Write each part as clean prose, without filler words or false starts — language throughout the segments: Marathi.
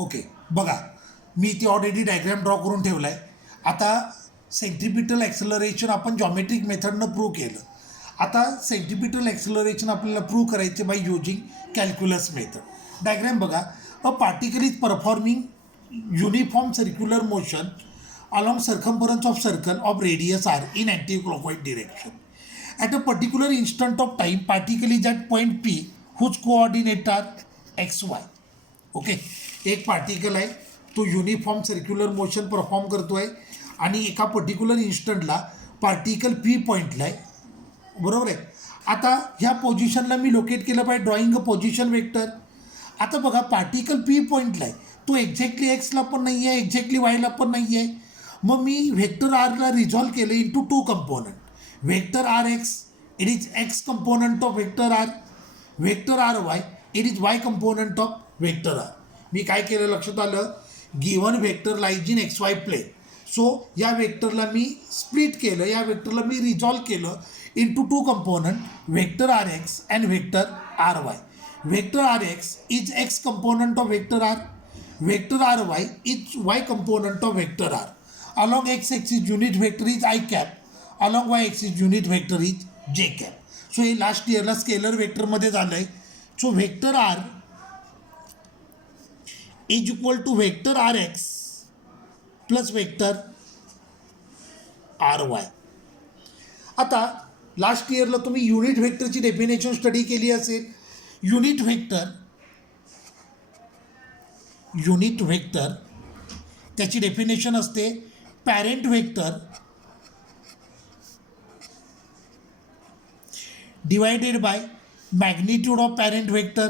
ओके, बघा मी इथे ऑलरेडी डायग्राम ड्रॉ करून ठेवला आहे. आता सेंट्रिपिटल ॲक्सलरेशन आपण जॉमेट्रिक मेथडनं प्रूव्ह केलं. आता सेंट्रिपिटल ॲक्सलरेशन आपल्याला प्रूव्ह करायचे by using calculus method. Diagram बघा. A particle is performing uniform circular motion along circumference of circle of radius r in anti-clockwise direction. At a particular instant of time, particle is at point P whose coordinate are x, y. Okay, एक पार्टिकल आहे, तो युनिफॉर्म सर्क्युलर मोशन परफॉर्म करतो आहे आणि एका पर्टिक्युलर इन्स्टंटला पार्टिकल पी पॉईंटला आहे, बरोबर आहे. आता ह्या पोझिशनला मी लोकेट केलं पाहिजे ड्रॉइंग अ पोझिशन वेक्टर. आता बघा पार्टिकल पी पॉईंटला आहे, तो एक्झॅक्टली एक्सला पण नाही आहे, एक्झॅक्टली वायला पण नाही आहे. मग मी व्हेक्टर आरला रिझॉल्व केलं into two component. Vector R X it is X component of vector R, vector R Y it is Y component of vector R. मी काय केलं लक्षात आलं, given vector lies in X Y plane. So या व्हेक्टरला मी स्प्लिट केलं, या व्हेक्टरला मी रिझॉल्व केलं into two component vector R X and vector R Y. Vector R X is X component of vector R, vector R Y is Y component of vector R. Along x axis unit vector is I cap, along y axis unit vector is j cap. So हे लास्ट इयरला स्केलर वेक्टरमध्ये झालं आहे. So vector R is equal to vector R X plus vector R Y. आता लास्ट इयरला तुम्ही युनिट व्हेक्टरची डेफिनेशन स्टडी केली असेल. युनिट व्हेक्टर त्याची डेफिनेशन असते parent vector divided by magnitude of parent vector.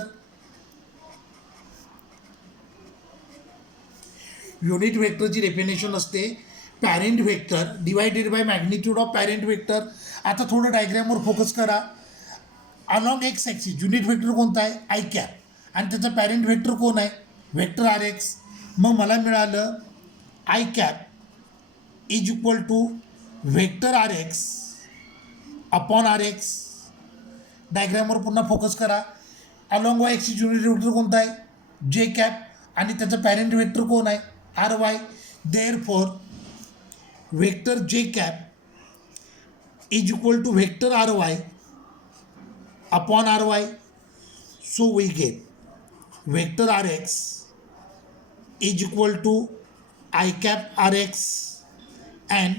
Unit व्हेक्टरची डेफिनेशन असते parent vector divided by magnitude of parent vector. आता थोडं डायग्रामवर फोकस करा. Along X axis unit vector कोणता आहे, आय कॅप, आणि त्याचा पॅरेंट व्हेक्टर कोण आहे, व्हेक्टर आर एक्स. मग मला मिळालं I cap is equal to vector R X upon R X. डायग्रामवर पुन्हा फोकस करा. Along Y axis unit vector कोणता आहे, जे कॅप, आणि त्याचं पॅरेंट व्हेक्टर कोण आहे, R Y. Therefore vector J cap is equal to vector R Y upon R Y. So we get vector R X is equal to I cap Rx and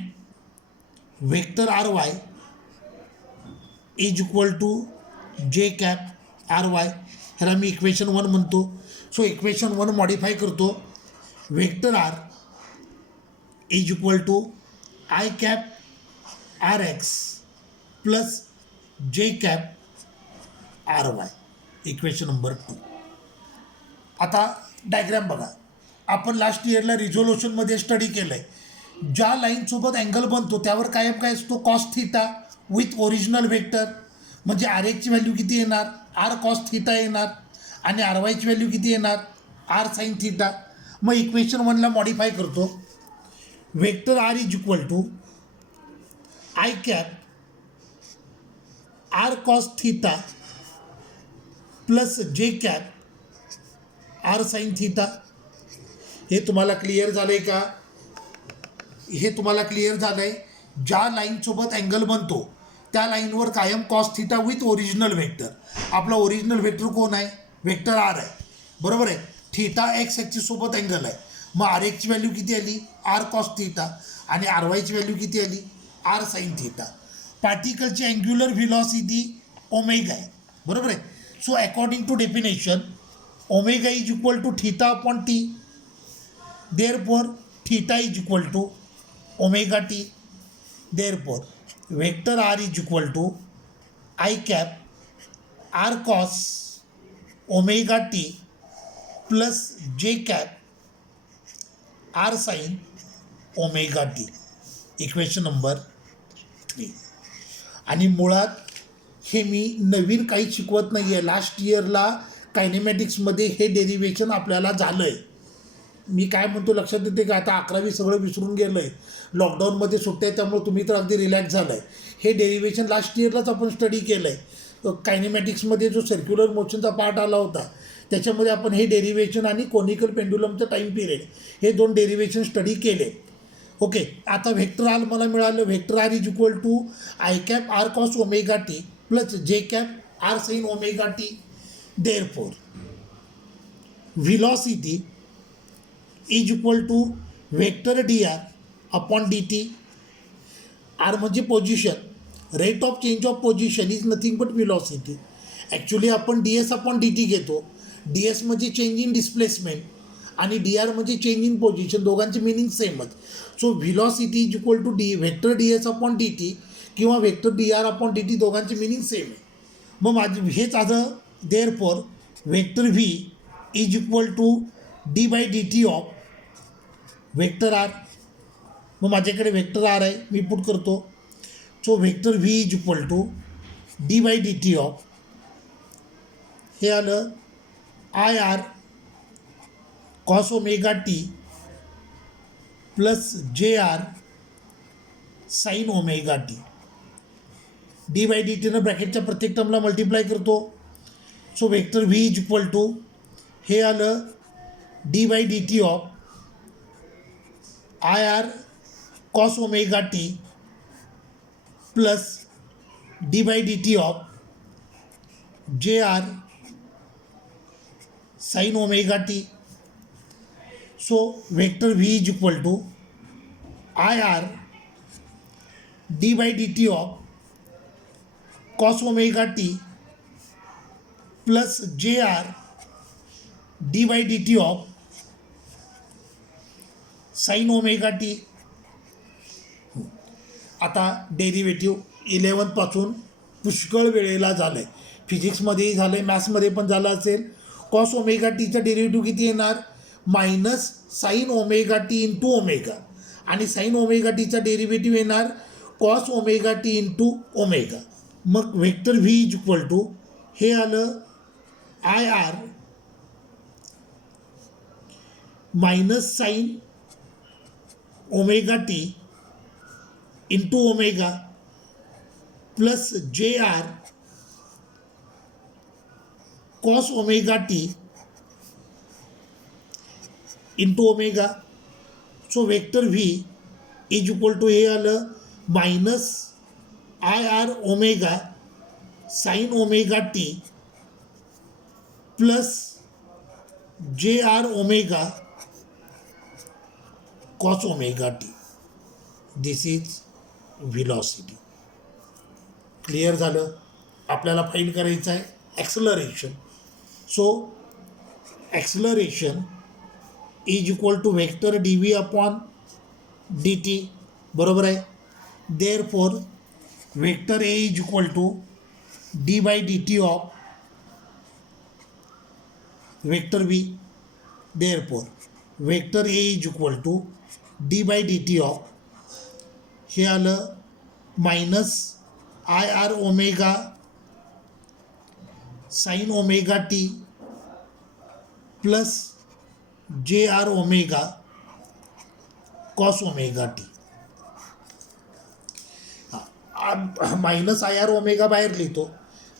vector Ry is equal to J cap Ry. ह्याला मी इक्वेशन 1 म्हणतो. सो इक्वेशन 1 मॉडिफाय करतो. Vector R is equal to I cap R X plus J cap R Y. Equation number 2. आता डायग्राम बघा. आपण लास्ट इयरला रिझोल्युशनमध्ये स्टडी केलं आहे. ज्या लाईनसोबत अँगल बनतो त्यावर कायम काय असतो, cos theta with original vector. म्हणजे आर एक्सची व्हॅल्यू किती येणार, आर कॉस थिटा येणार, आणि आर वायची व्हॅल्यू किती येणार, आर साईन थिटा. मग इक्वेशन 1ला मॉडिफाय करतो. Vector R is equal to I cap R cos theta plus J cap R sine theta. हे तुम्हाला क्लिअर झालं आहे का, हे तुम्हाला क्लिअर झालं आहे. ज्या लाईनसोबत अँगल बनतो त्या लाईनवर कायम cos theta with original vector. आपला ओरिजिनल व्हेक्टर कोण आहे, व्हेक्टर आर आहे, बरोबर आहे. थिटा एक्स ॲक्सिससोबत अँगल आहे. मग आर एक्सची व्हॅल्यू किती आली, आर कॉस थिटा, आणि आर वायची व्हॅल्यू किती आली, आर साईन थिटा. पार्टिकलची अँग्युलर व्हिलॉसिटी ओमेगा आहे, बरोबर आहे. So according to definition omega is equal to theta upon T. Therefore theta is equal to omega t. Therefore vector r is equal to I cap r cos omega t plus j cap r sin omega t. Equation number 3. आणि मुळात हे मी नवीन काही शिकवत नाही आहे. लास्ट इयरला कायनेमॅटिक्समध्ये हे डेरिव्हेशन आपल्याला झालं आहे. मी काय म्हणतो लक्षात येते का, आता 11वी सगळं विसरून गेलं आहे. लॉकडाऊनमध्ये सुट्ट्या आहे त्यामुळे तुम्ही तर अगदी रिलॅक्स झालं आहे. हे डेरिव्हेशन लास्ट इयरलाच आपण स्टडी केलं आहे. कायनेमॅटिक्समध्ये जो सर्क्युलर मोशनचा पार्ट आला होता त्याच्यामध्ये आपण हे डेरिवेशन आणि कोनिकल पेंडुलमचं टाईम पिरियड हे 2 डेरिवेशन स्टडी केले. ओके, आता व्हेक्टर आर मला मिळालं. Vector R is equal to I cap R cos omega T plus J cap R sine omega T. Therefore velocity is equal to vector D R upon D T. R म्हणजे position, rate of change of position is nothing but velocity. Actually आपण D S upon D T घेतो. डी एस म्हणजे चेंज इन डिस्प्लेसमेंट आणि डी आर म्हणजे चेंज इन पोझिशन, दोघांचे मिनिंग सेमच. So velocity is equal to vector D S upon D T किंवा vector D R upon D T, दोघांचे मिनिंग सेम आहे. मग माझं हेच आलं. Therefore vector V is equal to D by D T of vector R. मग माझ्याकडे व्हेक्टर आर आहे, मी पुट करतो. So vector V is equal to D by D T of हे आलं I R cos omega T plus J R sine omega T. D by D टीनं ब्रॅकेटच्या प्रत्येक टर्मला मल्टिप्लाय करतो. So vector V is equal to हे आलं D by D T of I R cos omega T plus D by D T of J R sine omega T. So vector V is equal to I R D by D T of cos omega T plus J R D by D T of sine omega T. आता डेरिव्हेटिव्ह 11 पासून पुष्कळ वेळेला झालं आहे. फिजिक्समध्येही झालं आहे, मॅथ्समध्ये पण झालं असेल. कॉस ओमेगा टीचं डेरिव्हेटिव्ह किती येणार? Minus sine omega T into omega, आणि साइन ओमेगा टीचा डेरिव्हेटिव्ह येणार cos omega T into omega. मग vector V is equal to हे आलं I R minus sine omega T into omega plus J R cos omega T into omega. So vector V is equal to हे आलं minus I R omega sine omega T plus J R omega cos omega T. This is velocity. Clear झालं. आपल्याला फाइंड करायचं आहे acceleration. So acceleration is equal to vector D V upon D T. बरोबर आहे. Therefore vector A is equal to D by D T of vector V. Therefore vector A is equal to D by D T of हे आलं minus I R omega sine omega T plus J R omega cos omega T. Minus I R omega बाहेर लिहितो,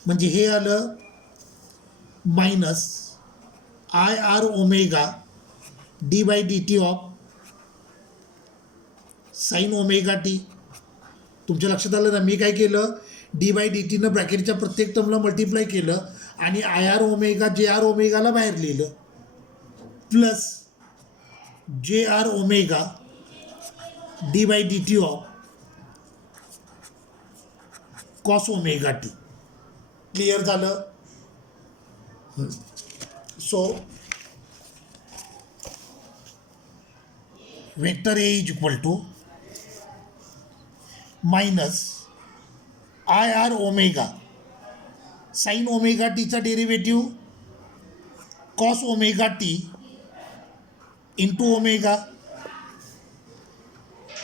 म्हणजे हे आलं minus I R omega D by D T of sine omega T. तुमच्या लक्षात आलं ना, मी काय केलं, डी बाय डी टीनं ब्रॅकेटच्या प्रत्येक टर्मला मल्टिप्लाय केलं आणि I R omega J R ओमेगाला बाहेर लिहिलं plus J R omega D by D T of cos omega T. Clear झालं. So vector A is equal to minus I R omega sine omega टीचा derivative cos omega T into omega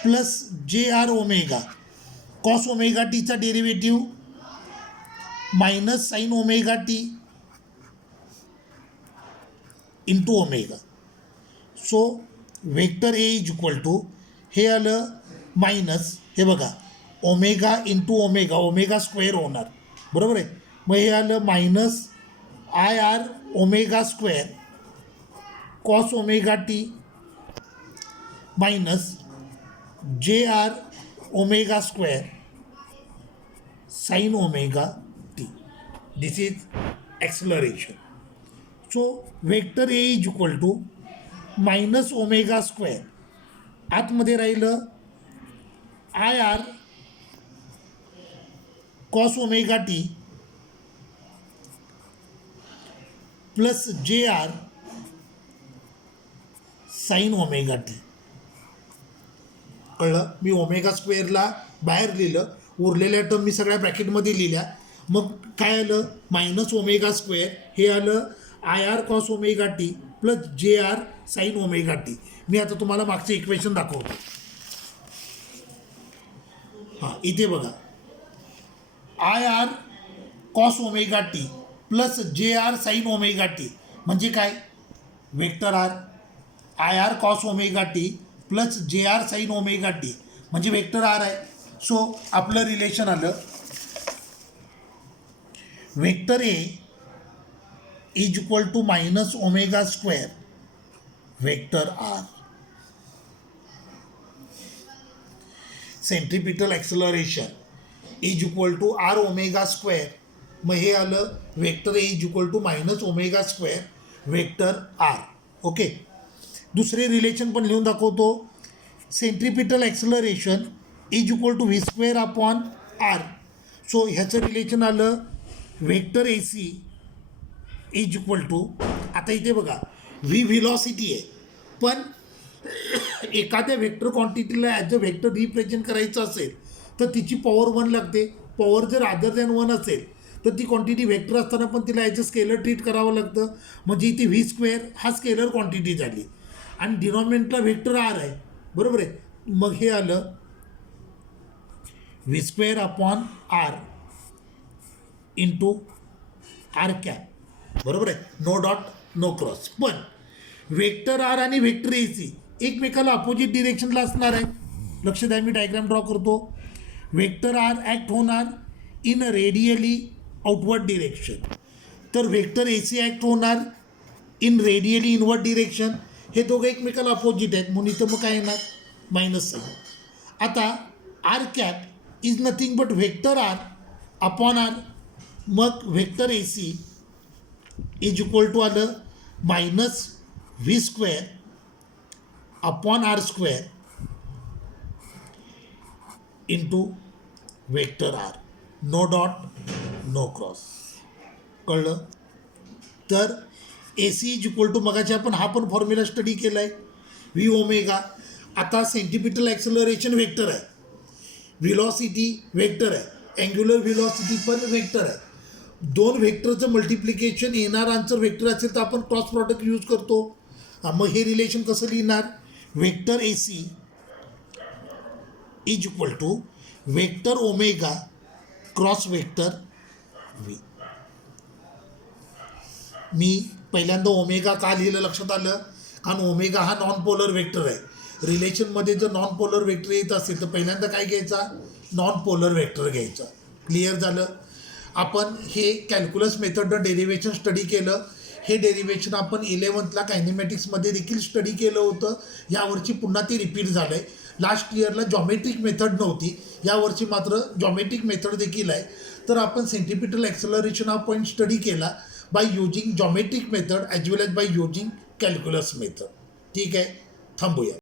plus J R omega cos omega टीचा derivative minus sine omega T into omega. So vector A is equal to हे आलं मायनस, हे बघा omega into omega, omega square होणार. बरोबर आहे. मग हे आलं minus I R omega square cos omega T minus J R omega square sine omega T. This is acceleration. So vector A is equal to minus omega square, आतमध्ये राहिलं I R cos omega T plus J R sine omega T. कळलं? मी ओमेगा स्क्वेअरला बाहेर लिहिलं, उरलेल्या टर्म मी सगळ्या ब्रॅकेटमध्ये लिहिल्या. मग काय आलं? मायनस ओमेगा स्क्वेअर हे आलं I R cos omega T plus J R sine omega T. मी आता तुम्हाला मागचं इक्वेशन दाखवतो. हां, इथे बघा, I R cos omega T plus J R sine omega T म्हणजे काय? Vector R. I R cos omega T plus J R sine omega T म्हणजे वेक्टर आर आहे. सो आपलं रिलेशन आलं vector A is equal to minus omega square vector R. Centripetal acceleration is equal to R omega square. मग हे आलं vector A is equal to minus omega square vector R. Okay, दुसरे रिलेशन पण लिहून दाखवतो. Centripetal acceleration is equal to V square upon R. So ह्याचं रिलेशन आलं vector A C is equal to, आता इथे बघा व्ही व्हिलॉसिटी आहे, पण एखाद्या व्हेक्टर क्वांटिटीला ॲज अ व्हेक्टर रिप्रेझेंट करायचं असेल तर तिची पॉवर 1 लागते. पॉवर जर अदर दॅन 1 असेल तर ती क्वांटिटी व्हेक्टर असताना पण तिला ॲज अ स्केलर ट्रीट करावं लागतं. म्हणजे इथे व्ही स्क्वेअर हा स्केलर क्वांटिटी झाली आणि डिनॉमिनेटला व्हेक्टर आर आहे, बरोबर आहे. मग हे आलं V square upon R into R cap, बरोबर आहे. No dot no cross. पण वेक्टर आर आणि वेक्टर ए सी एकमेकाला अपोजिट डिरेक्शनला असणार आहे. लक्ष द्या, मी डायग्राम ड्रॉ करतो. वेक्टर आर ॲक्ट होणार इन रेडियली आउटवर्ड डिरेक्शन, तर वेक्टर ए सी ॲक्ट होणार इन रेडियली इनवर्ड डिरेक्शन. हे दोघं एकमेकाला अपोजिट आहेत म्हणून इथं मग काय येणार? Minus sine. आता R cap is nothing but vector R upon R. मग vector A C is equal to आलं minus V square upon R square into vector R. No dot no cross. कळलं? तर A C is equal to मगाशी आपण हा पण फॉर्म्युला स्टडी केला आहे व्ही ओमेगा. आता सेंटिपिटल ॲक्सलरेशन वेक्टर आहे, व्हिलॉसिटी वेक्टर आहे, अँग्युलर व्हिलॉसिटी पण वेक्टर आहे. दोन व्हेक्टरचं मल्टिप्लिकेशन येणार आन्सर वेक्टर असेल तर आपण क्रॉस प्रॉडक्ट यूज करतो. मग हे रिलेशन कसं लिहिणार? Vector A C is equal to vector omega cross vector V. मी पहिल्यांदा ओमेगा का लिहिलं लक्षात आलं? कारण ओमेगा हा नॉन पोलर वेक्टर आहे. रिलेशनमध्ये जर नॉन पोलर वेक्टर येत असेल तर पहिल्यांदा काय घ्यायचा? नॉन पोलर वेक्टर घ्यायचा. क्लिअर झालं? आपण हे कॅल्क्युलस मेथडनं डेरिवेशन स्टडी केलं. हे डेरिवेशन आपण 11thला कायनेमॅटिक्समध्ये देखील स्टडी केलं होतं. यावर्षी पुन्हा ते रिपीट झालं आहे. लास्ट इयरला जॉमेट्रिक मेथड नव्हती, यावर्षी मात्र जॉमेट्रिक मेथड देखील आहे. तर आपण सेंट्रिपिटल ॲक्सलरेशन हा पॉईंट स्टडी केला by using geometric method as well as bye using calculus method. ठीक आहे, थांबूया.